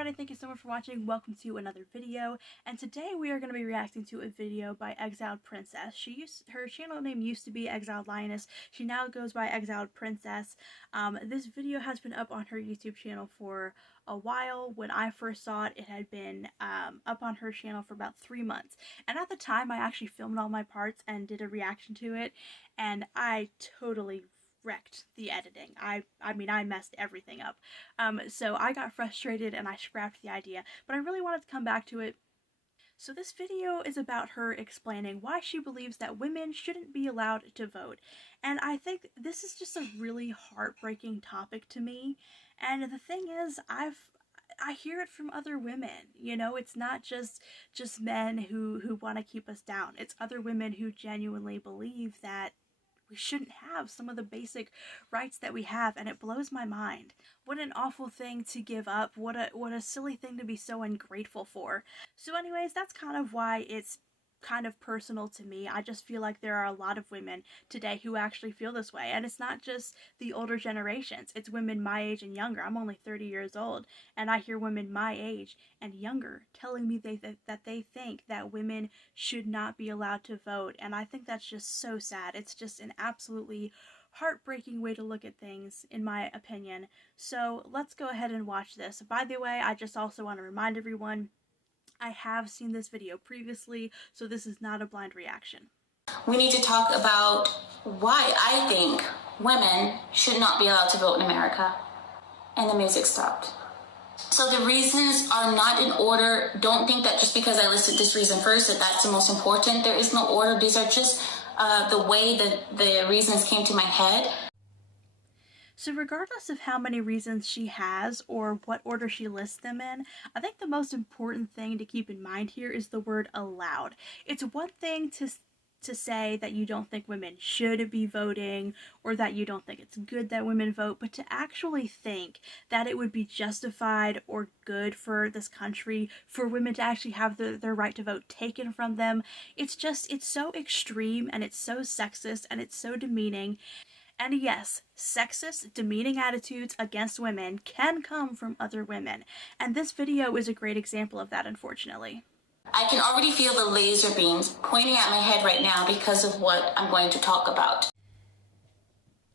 everybody, thank you so much for watching. Welcome to another video, and today we are going to be reacting to a video by Exiled Princess. Her channel name used to be Exiled Lioness. She now goes by Exiled Princess. This video has been up on her YouTube channel for a while. When I first saw it, it had been up on her channel for about 3 months, and at the time I actually filmed all my parts and did a reaction to it, and I totally wrecked the editing. I mean, I messed everything up. So I got frustrated and I scrapped the idea, but I really wanted to come back to it. So this video is about her explaining why she believes that women shouldn't be allowed to vote. And I think this is just a really heartbreaking topic to me. And the thing is, I hear it from other women. You know, it's not just men who want to keep us down. It's other women who genuinely believe that we shouldn't have some of the basic rights that we have, and it blows my mind. What an awful thing to give up. What a silly thing to be so ungrateful for. So anyways, that's kind of why it's kind of personal to me. I just feel like there are a lot of women today who actually feel this way, and it's not just the older generations. It's women my age and younger. I'm only 30 years old, and I hear women my age and younger telling me that they think that women should not be allowed to vote, and I think that's just so sad. It's just an absolutely heartbreaking way to look at things, in my opinion. So let's go ahead and watch this. By the way, I just also want to remind everyone, I have seen this video previously, so this is not a blind reaction. We need to talk about why I think women should not be allowed to vote in America. And the music stopped. So the reasons are not in order. Don't think that just because I listed this reason first that that's the most important. There is no order. These are just the way that the reasons came to my head. So regardless of how many reasons she has or what order she lists them in, I think the most important thing to keep in mind here is the word allowed. It's one thing to say that you don't think women should be voting, or that you don't think it's good that women vote, but to actually think that it would be justified or good for this country for women to actually have their right to vote taken from them, it's so extreme, and it's so sexist, and it's so demeaning. And yes, sexist, demeaning attitudes against women can come from other women, and this video is a great example of that, unfortunately. I can already feel the laser beams pointing at my head right now because of what I'm going to talk about.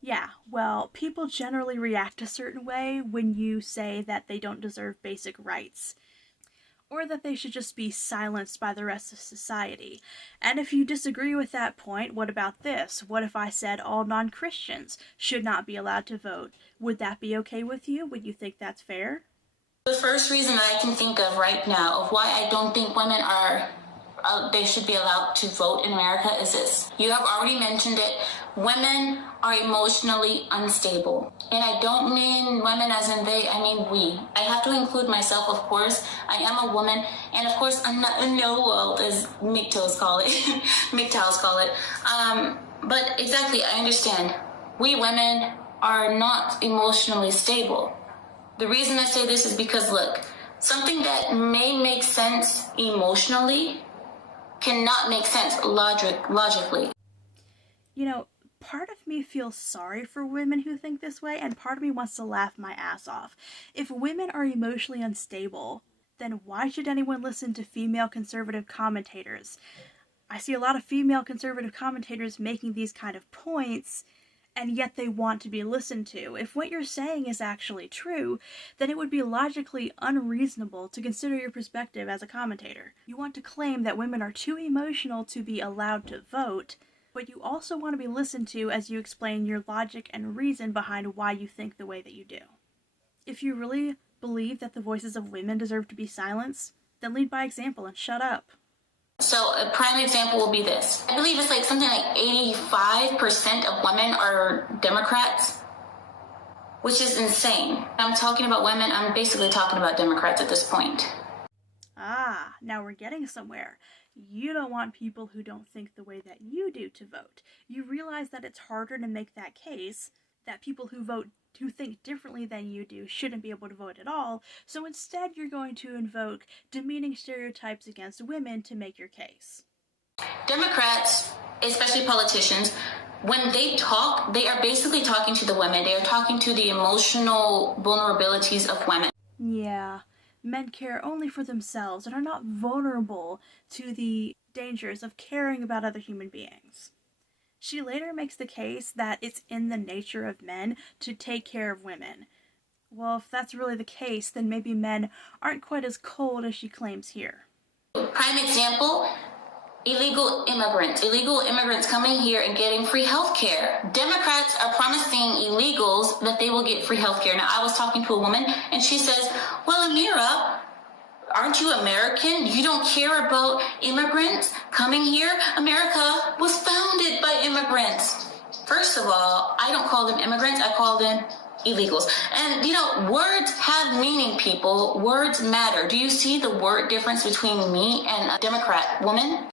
Yeah, well, people generally react a certain way when you say that they don't deserve basic rights, or that they should just be silenced by the rest of society. And if you disagree with that point, what about this? What if I said all non-Christians should not be allowed to vote? Would that be okay with you? Would you think that's fair? The first reason that I can think of right now of why I don't think women they should be allowed to vote in America is this. You have already mentioned it. Women are emotionally unstable. And I don't mean women as in they, I mean we. I have to include myself, of course. I am a woman, and of course I'm not a no-world, as MGTOWs call it. MGTOWs call it. But exactly, I understand. We women are not emotionally stable. The reason I say this is because, look, something that may make sense emotionally cannot make sense logically. You know, part of me feels sorry for women who think this way, and part of me wants to laugh my ass off. If women are emotionally unstable, then why should anyone listen to female conservative commentators? I see a lot of female conservative commentators making these kind of points, and yet they want to be listened to. If what you're saying is actually true, then it would be logically unreasonable to consider your perspective as a commentator. You want to claim that women are too emotional to be allowed to vote, but you also want to be listened to as you explain your logic and reason behind why you think the way that you do. If you really believe that the voices of women deserve to be silenced, then lead by example and shut up. So a prime example will be this. I believe it's like something like 85% of women are Democrats, which is insane. I'm talking about women, I'm basically talking about Democrats at this point. Ah, now we're getting somewhere. You don't want people who don't think the way that you do to vote. You realize that it's harder to make that case, that people who think differently than you do shouldn't be able to vote at all, so instead you're going to invoke demeaning stereotypes against women to make your case. Democrats, especially politicians, when they talk, they are basically talking to the women. They are talking to the emotional vulnerabilities of women. Yeah, Men care only for themselves and are not vulnerable to the dangers of caring about other human beings. She later makes the case that it's in the nature of men to take care of women. Well, if that's really the case, then maybe men aren't quite as cold as she claims here. Prime example, illegal immigrants coming here and getting free health care. Democrats are promising illegals that they will get free health care. Now, I was talking to a woman and she says, well, Amira, aren't you American? You don't care about immigrants coming here? America was founded by immigrants. First of all, I don't call them immigrants, I call them illegals. And words have meaning, people. Words matter. Do you see the word difference between me and a Democrat woman?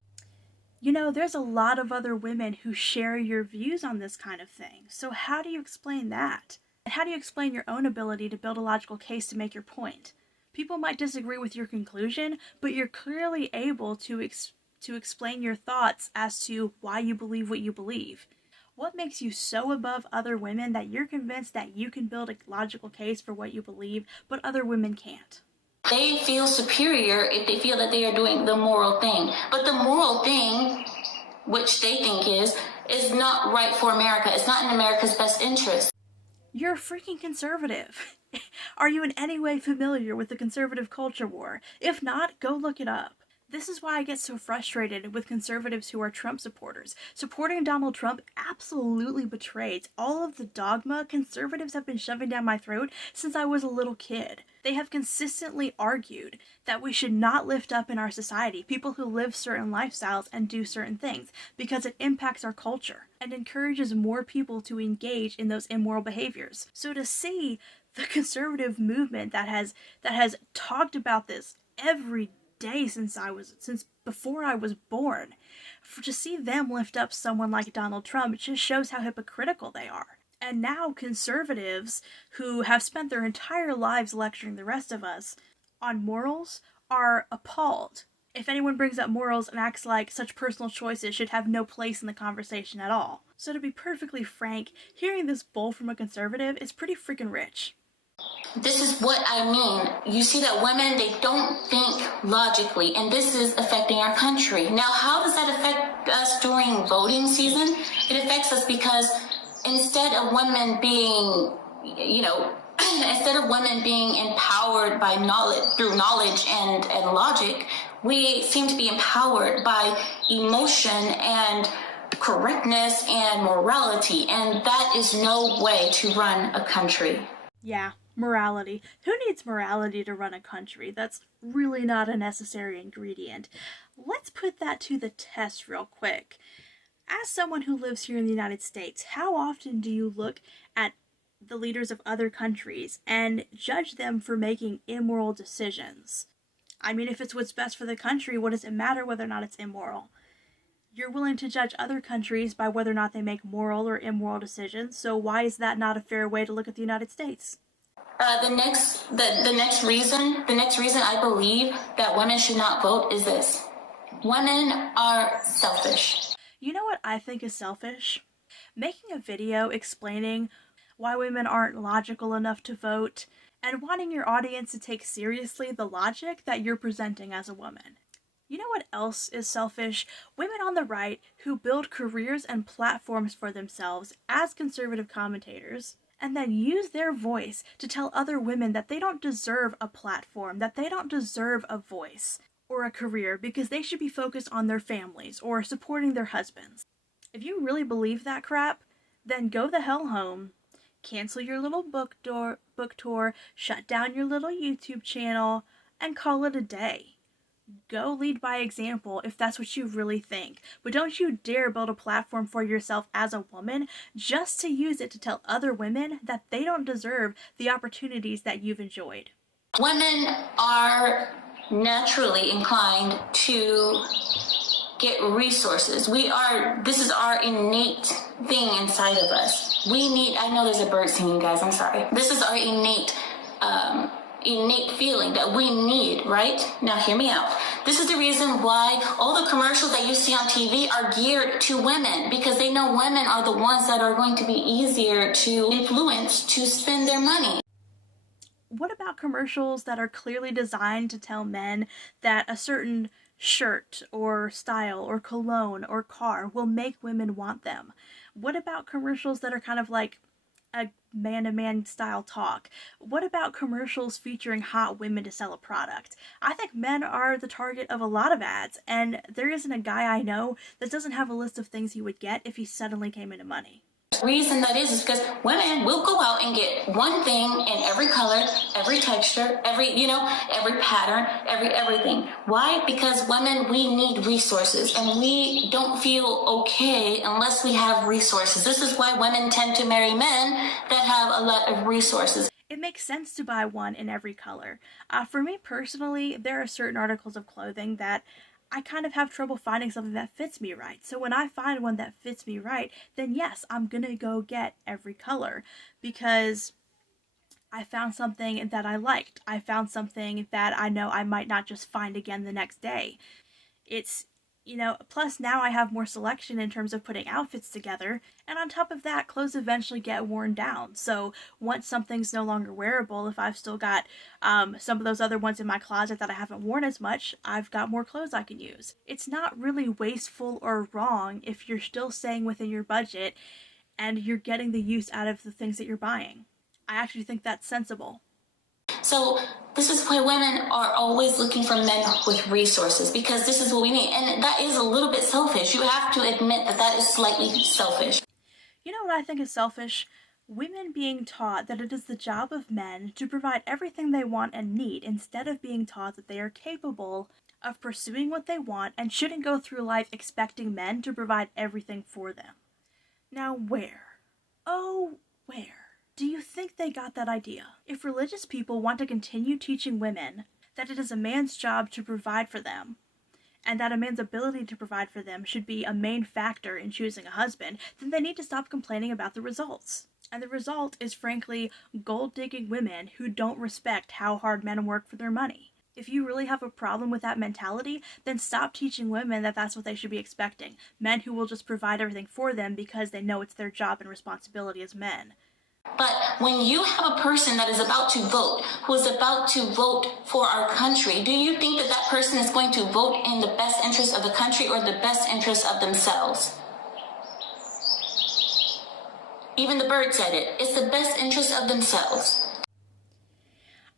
There's a lot of other women who share your views on this kind of thing. So how do you explain that? And how do you explain your own ability to build a logical case to make your point? People might disagree with your conclusion, but you're clearly able to explain your thoughts as to why you believe what you believe. What makes you so above other women that you're convinced that you can build a logical case for what you believe, but other women can't? They feel superior if they feel that they are doing the moral thing. But the moral thing, which they think is not right for America. It's not in America's best interest. You're a freaking conservative. Are you in any way familiar with the conservative culture war? If not, go look it up. This is why I get so frustrated with conservatives who are Trump supporters. Supporting Donald Trump absolutely betrays all of the dogma conservatives have been shoving down my throat since I was a little kid. They have consistently argued that we should not lift up in our society people who live certain lifestyles and do certain things because it impacts our culture and encourages more people to engage in those immoral behaviors. So to see the conservative movement that has talked about this every day since before I was born, to see them lift up someone like Donald Trump, it just shows how hypocritical they are. And now conservatives who have spent their entire lives lecturing the rest of us on morals are appalled. If anyone brings up morals and acts like such personal choices should have no place in the conversation at all. So to be perfectly frank, hearing this bull from a conservative is pretty freaking rich. This is what I mean. You see that women, they don't think logically, and this is affecting our country. Now, how does that affect us during voting season? It affects us because instead of women being, instead of women being empowered by through knowledge and logic, we seem to be empowered by emotion and correctness and morality, and that is no way to run a country. Yeah, morality. Who needs morality to run a country? That's really not a necessary ingredient. Let's put that to the test real quick. As someone who lives here in the United States, how often do you look at the leaders of other countries and judge them for making immoral decisions? I mean, if it's what's best for the country, what does it matter whether or not it's immoral? You're willing to judge other countries by whether or not they make moral or immoral decisions, so why is that not a fair way to look at the United States? The next reason I believe that women should not vote is this. Women are selfish. You know what I think is selfish? Making a video explaining why women aren't logical enough to vote and wanting your audience to take seriously the logic that you're presenting as a woman. You know what else is selfish? Women on the right who build careers and platforms for themselves as conservative commentators and then use their voice to tell other women that they don't deserve a platform, that they don't deserve a voice or a career because they should be focused on their families or supporting their husbands. If you really believe that crap, then go the hell home, cancel your little book tour, shut down your little YouTube channel, and call it a day. Go lead by example if that's what you really think, but don't you dare build a platform for yourself as a woman just to use it to tell other women that they don't deserve the opportunities that you've enjoyed. Women are naturally inclined to get resources. This is our innate thing inside of us. I know there's a bird singing, guys, I'm sorry. This is our innate feeling that we need, right? Now hear me out. This is the reason why all the commercials that you see on TV are geared to women, because they know women are the ones that are going to be easier to influence to spend their money. What about commercials that are clearly designed to tell men that a certain shirt or style or cologne or car will make women want them? What about commercials that are kind of like a man-to-man style talk? What about commercials featuring hot women to sell a product? I think men are the target of a lot of ads, and there isn't a guy I know that doesn't have a list of things he would get if he suddenly came into money. The reason that is because women will go out and get one thing in every color, every texture, every pattern, everything. Why? Because women, we need resources, and we don't feel okay unless we have resources. This is why women tend to marry men that have a lot of resources. It makes sense to buy one in every color. For me personally, there are certain articles of clothing that I kind of have trouble finding something that fits me right. So when I find one that fits me right, then yes, I'm gonna go get every color because I found something that I liked. I found something that I know I might not just find again the next day. It's, plus now I have more selection in terms of putting outfits together, and on top of that, clothes eventually get worn down. So once something's no longer wearable, if I've still got some of those other ones in my closet that I haven't worn as much, I've got more clothes I can use. It's not really wasteful or wrong if you're still staying within your budget and you're getting the use out of the things that you're buying. I actually think that's sensible. So this is why women are always looking for men with resources, because this is what we need. And that is a little bit selfish. You have to admit that that is slightly selfish. You know what I think is selfish? Women being taught that it is the job of men to provide everything they want and need, instead of being taught that they are capable of pursuing what they want and shouldn't go through life expecting men to provide everything for them. Now where? Oh, where? Do you think they got that idea? If religious people want to continue teaching women that it is a man's job to provide for them, and that a man's ability to provide for them should be a main factor in choosing a husband, then they need to stop complaining about the results. And the result is, frankly, gold-digging women who don't respect how hard men work for their money. If you really have a problem with that mentality, then stop teaching women that that's what they should be expecting. Men who will just provide everything for them because they know it's their job and responsibility as men. But when you have a person that is about to vote, who is about to vote for our country, do you think that that person is going to vote in the best interest of the country or the best interest of themselves? Even the bird said it. It's the best interest of themselves.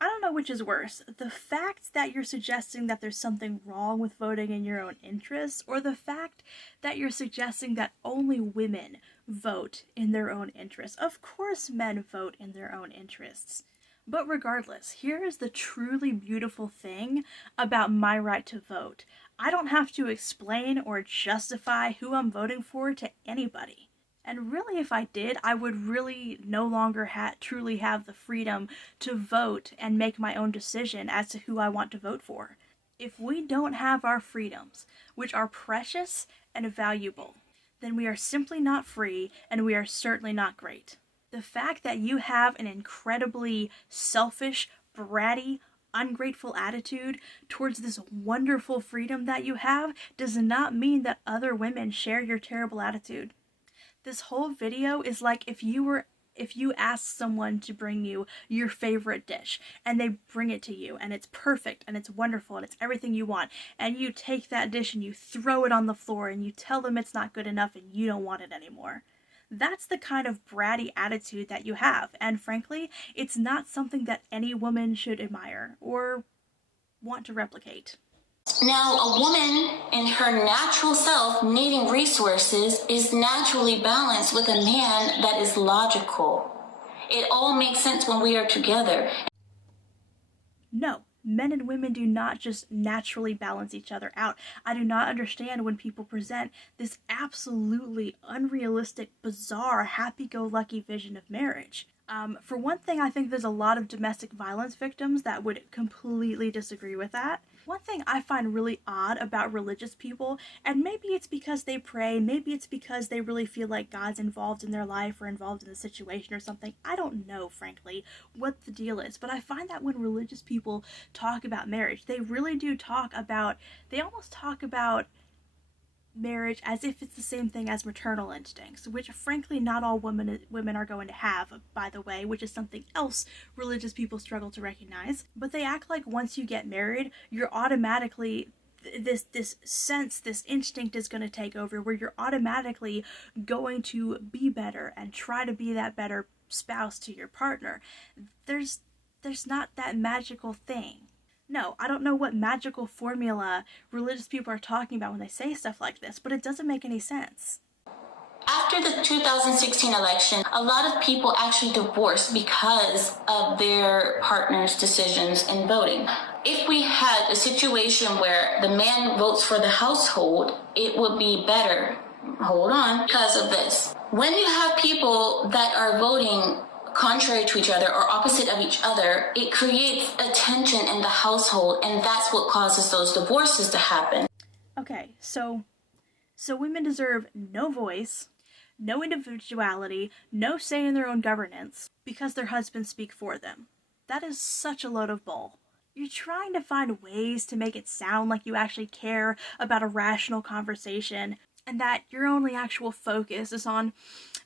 I don't know which is worse, the fact that you're suggesting that there's something wrong with voting in your own interests, or the fact that you're suggesting that only women vote in their own interests. Of course men vote in their own interests. But regardless, here is the truly beautiful thing about my right to vote. I don't have to explain or justify who I'm voting for to anybody. And really, if I did, I would really no longer truly have the freedom to vote and make my own decision as to who I want to vote for. If we don't have our freedoms, which are precious and valuable, then we are simply not free, and we are certainly not great. The fact that you have an incredibly selfish, bratty, ungrateful attitude towards this wonderful freedom that you have does not mean that other women share your terrible attitude. This whole video is like if you asked someone to bring you your favorite dish and they bring it to you and it's perfect and it's wonderful and it's everything you want, and you take that dish and you throw it on the floor and you tell them it's not good enough and you don't want it anymore. That's the kind of bratty attitude that you have, and frankly, it's not something that any woman should admire or want to replicate. Now, a woman in her natural self needing resources is naturally balanced with a man that is logical. It all makes sense when we are together. No, men and women do not just naturally balance each other out. I do not understand when people present this absolutely unrealistic, bizarre, happy-go-lucky vision of marriage. For one thing, I think there's a lot of domestic violence victims that would completely disagree with that. One thing I find really odd about religious people, and maybe it's because they pray, maybe it's because they really feel like God's involved in their life or involved in the situation or something. I don't know, frankly, what the deal is, but I find that when religious people talk about marriage, they really do they almost talk about marriage as if it's the same thing as maternal instincts, which frankly not all women are going to have, by the way, which is something else religious people struggle to recognize. But they act like once you get married, you're automatically this sense, this instinct is going to take over, where you're automatically going to be better and try to be that better spouse to your partner. There's not that magical thing. No, I don't know what magical formula religious people are talking about when they say stuff like this, but it doesn't make any sense. After the 2016 election, a lot of people actually divorced because of their partner's decisions in voting. If we had a situation where the man votes for the household, it would be better. Hold on, because of this. When you have people that are voting contrary to each other or opposite of each other, it creates a tension in the household, and that's what causes those divorces to happen. Okay, so women deserve no voice, no individuality, no say in their own governance, because their husbands speak for them. That is such a load of bull. You're trying to find ways to make it sound like you actually care about a rational conversation, and that your only actual focus is on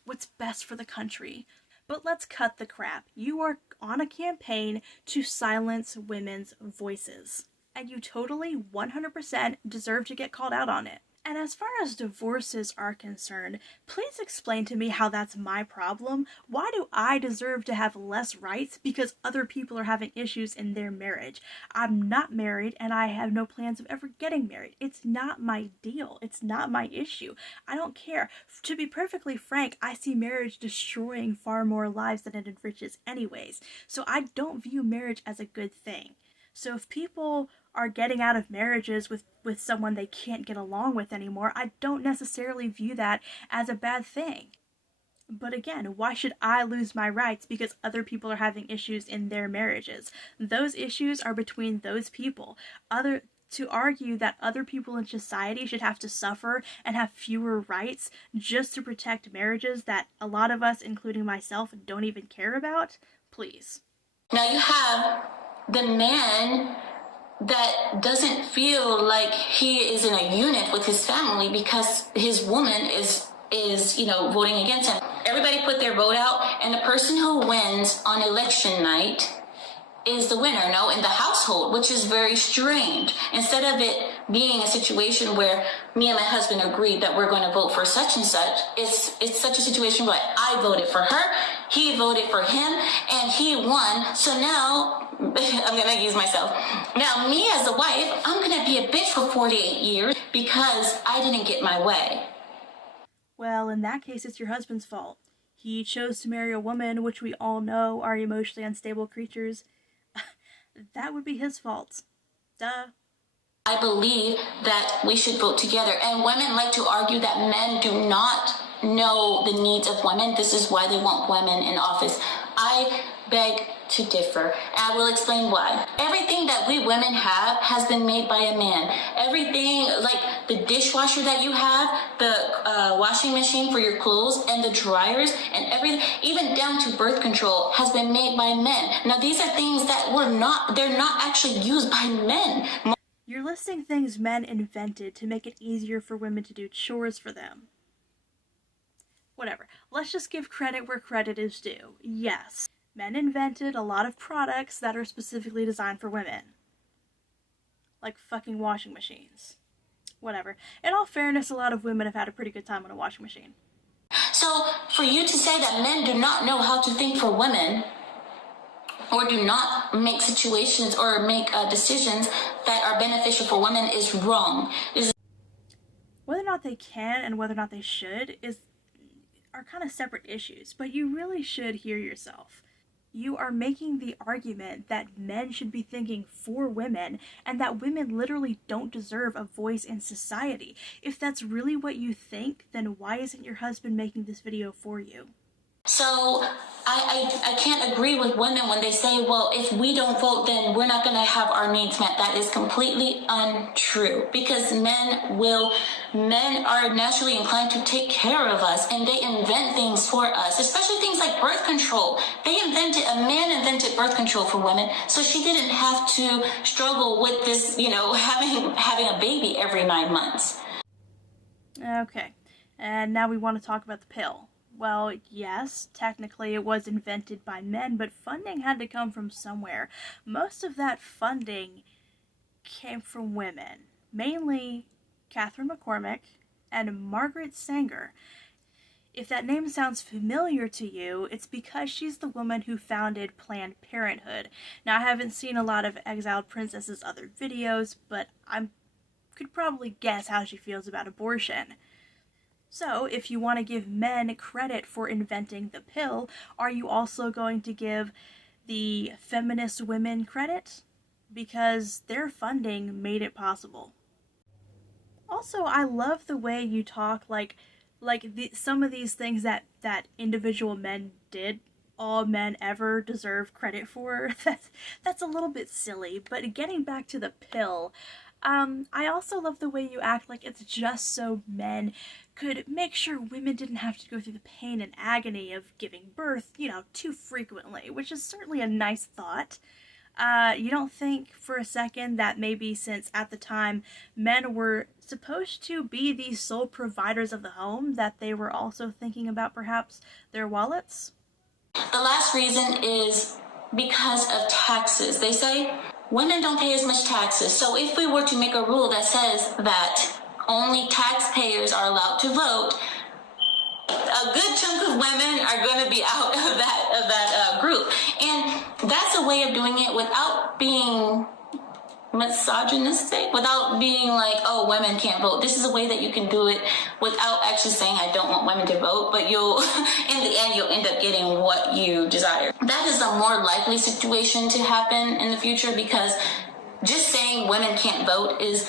what's best for the country. But let's cut the crap. You are on a campaign to silence women's voices, and you totally 100% deserve to get called out on it. And as far as divorces are concerned, please explain to me how that's my problem. Why do I deserve to have less rights because other people are having issues in their marriage? I'm not married and I have no plans of ever getting married. It's not my deal. It's not my issue. I don't care. To be perfectly frank, I see marriage destroying far more lives than it enriches anyways. So I don't view marriage as a good thing. So if people are getting out of marriages with someone they can't get along with anymore, I don't necessarily view that as a bad thing. But again, why should I lose my rights because other people are having issues in their marriages? Those issues are between those people. To argue that other people in society should have to suffer and have fewer rights just to protect marriages that a lot of us, including myself, don't even care about? Please. Now you have the man that doesn't feel like he is in a unit with his family because his woman is voting against him. Everybody put their vote out, and the person who wins on election night is the winner, in the household, which is very strange. Instead of it being a situation where me and my husband agreed that we're going to vote for such and such, it's such a situation where I voted for her, he voted for him, and he won. So now, I'm going to use myself. Now, me as a wife, I'm going to be a bitch for 48 years because I didn't get my way. Well, in that case, it's your husband's fault. He chose to marry a woman, which we all know are emotionally unstable creatures. That would be his fault. Duh. I believe that we should vote together. And women like to argue that men do not know the needs of women. This is why they want women in office. I beg to differ. I will explain why. Everything that we women have has been made by a man. Everything, like the dishwasher that you have, the washing machine for your clothes, and the dryers, and everything, even down to birth control, has been made by men. Now, these are things that they're not actually used by men. You're listing things men invented to make it easier for women to do chores for them. Whatever. Let's just give credit where credit is due. Yes, men invented a lot of products that are specifically designed for women. Like fucking washing machines. Whatever. In all fairness, a lot of women have had a pretty good time on a washing machine. So, for you to say that men do not know how to think for women, or do not make situations or make decisions that are beneficial for women is wrong. Whether or not they can and whether or not they should are kind of separate issues, but you really should hear yourself. You are making the argument that men should be thinking for women and that women literally don't deserve a voice in society. If that's really what you think, then why isn't your husband making this video for you? So I can't agree with women when they say, well, if we don't vote, then we're not going to have our needs met. That is completely untrue, because men are naturally inclined to take care of us, and they invent things for us, especially things like birth control. A man invented birth control for women, so she didn't have to struggle with this, having a baby every 9 months. Okay, and now we want to talk about the pill. Well, yes, technically it was invented by men, but funding had to come from somewhere. Most of that funding came from women, mainly Catherine McCormick and Margaret Sanger. If that name sounds familiar to you, it's because she's the woman who founded Planned Parenthood. Now, I haven't seen a lot of Exiled Princess's other videos, but I could probably guess how she feels about abortion. So, if you want to give men credit for inventing the pill, are you also going to give the feminist women credit? Because their funding made it possible. Also, I love the way you talk some of these things that individual men did, all men ever deserve credit for. That's a little bit silly. But getting back to the pill, I also love the way you act like it's just so men could make sure women didn't have to go through the pain and agony of giving birth, too frequently, which is certainly a nice thought. You don't think for a second that maybe since at the time men were supposed to be the sole providers of the home, that they were also thinking about perhaps their wallets? The last reason is because of taxes. They say women don't pay as much taxes. So if we were to make a rule that says that only taxpayers are allowed to vote, a good chunk of women are going to be out of that group. And that's a way of doing it without being misogynistic, without being like, oh, women can't vote. This is a way that you can do it without actually saying, I don't want women to vote, but in the end, you'll end up getting what you desire. That is a more likely situation to happen in the future, because just saying women can't vote is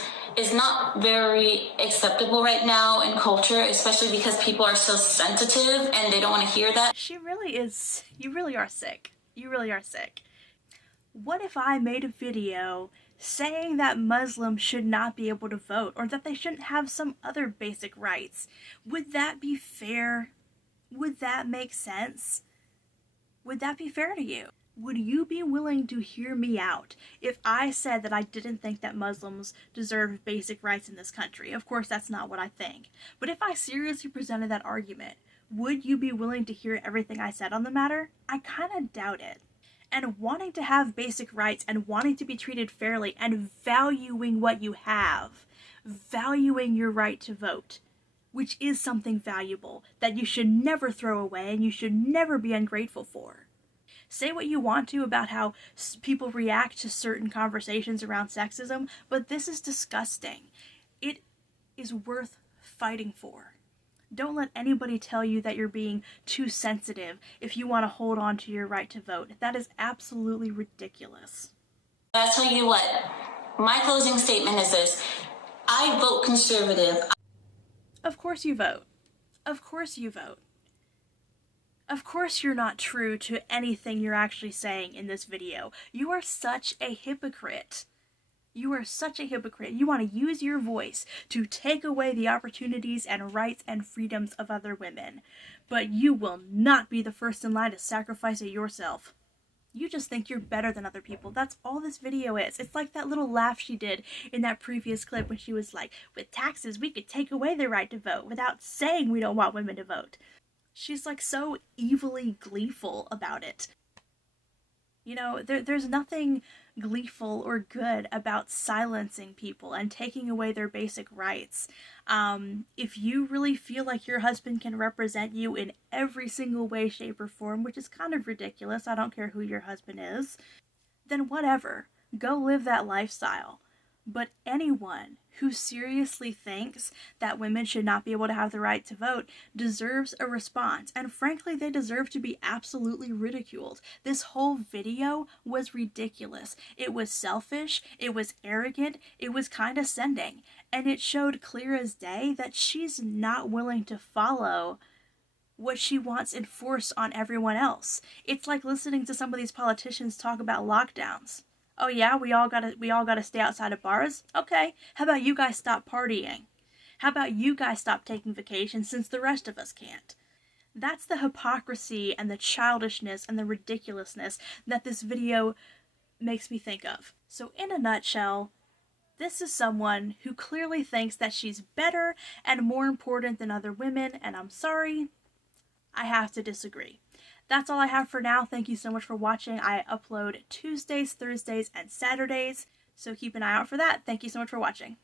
not very acceptable right now in culture, especially because people are so sensitive and they don't want to hear that. She really is. You really are sick. You really are sick. What if I made a video saying that Muslims should not be able to vote, or that they shouldn't have some other basic rights? Would that be fair? Would that make sense? Would that be fair to you? Would you be willing to hear me out if I said that I didn't think that Muslims deserve basic rights in this country? Of course, that's not what I think. But if I seriously presented that argument, would you be willing to hear everything I said on the matter? I kind of doubt it. And wanting to have basic rights and wanting to be treated fairly and valuing what you have, valuing your right to vote, which is something valuable that you should never throw away and you should never be ungrateful for. Say what you want to about how people react to certain conversations around sexism, but this is disgusting. It is worth fighting for. Don't let anybody tell you that you're being too sensitive if you want to hold on to your right to vote. That is absolutely ridiculous. I'll tell you what, my closing statement is this: I vote conservative. Of course you vote. Of course you vote. Of course you're not true to anything you're actually saying in this video. You are such a hypocrite. You are such a hypocrite. You want to use your voice to take away the opportunities and rights and freedoms of other women. But you will not be the first in line to sacrifice it yourself. You just think you're better than other people. That's all this video is. It's like that little laugh she did in that previous clip when she was like, with taxes, we could take away their right to vote without saying we don't want women to vote. She's like so evilly gleeful about it. There's nothing gleeful or good about silencing people and taking away their basic rights. If you really feel like your husband can represent you in every single way, shape, or form, which is kind of ridiculous, I don't care who your husband is, then whatever. Go live that lifestyle. But anyone who seriously thinks that women should not be able to have the right to vote deserves a response. And frankly, they deserve to be absolutely ridiculed. This whole video was ridiculous. It was selfish, it was arrogant, it was condescending. And it showed clear as day that she's not willing to follow what she wants enforced on everyone else. It's like listening to some of these politicians talk about lockdowns. Oh yeah, we all gotta stay outside of bars? Okay, how about you guys stop partying? How about you guys stop taking vacations since the rest of us can't? That's the hypocrisy and the childishness and the ridiculousness that this video makes me think of. So in a nutshell, This is someone who clearly thinks that she's better and more important than other women, and I'm sorry, I have to disagree. That's all I have for now. Thank you so much for watching. I upload Tuesdays, Thursdays, and Saturdays, so keep an eye out for that. Thank you so much for watching.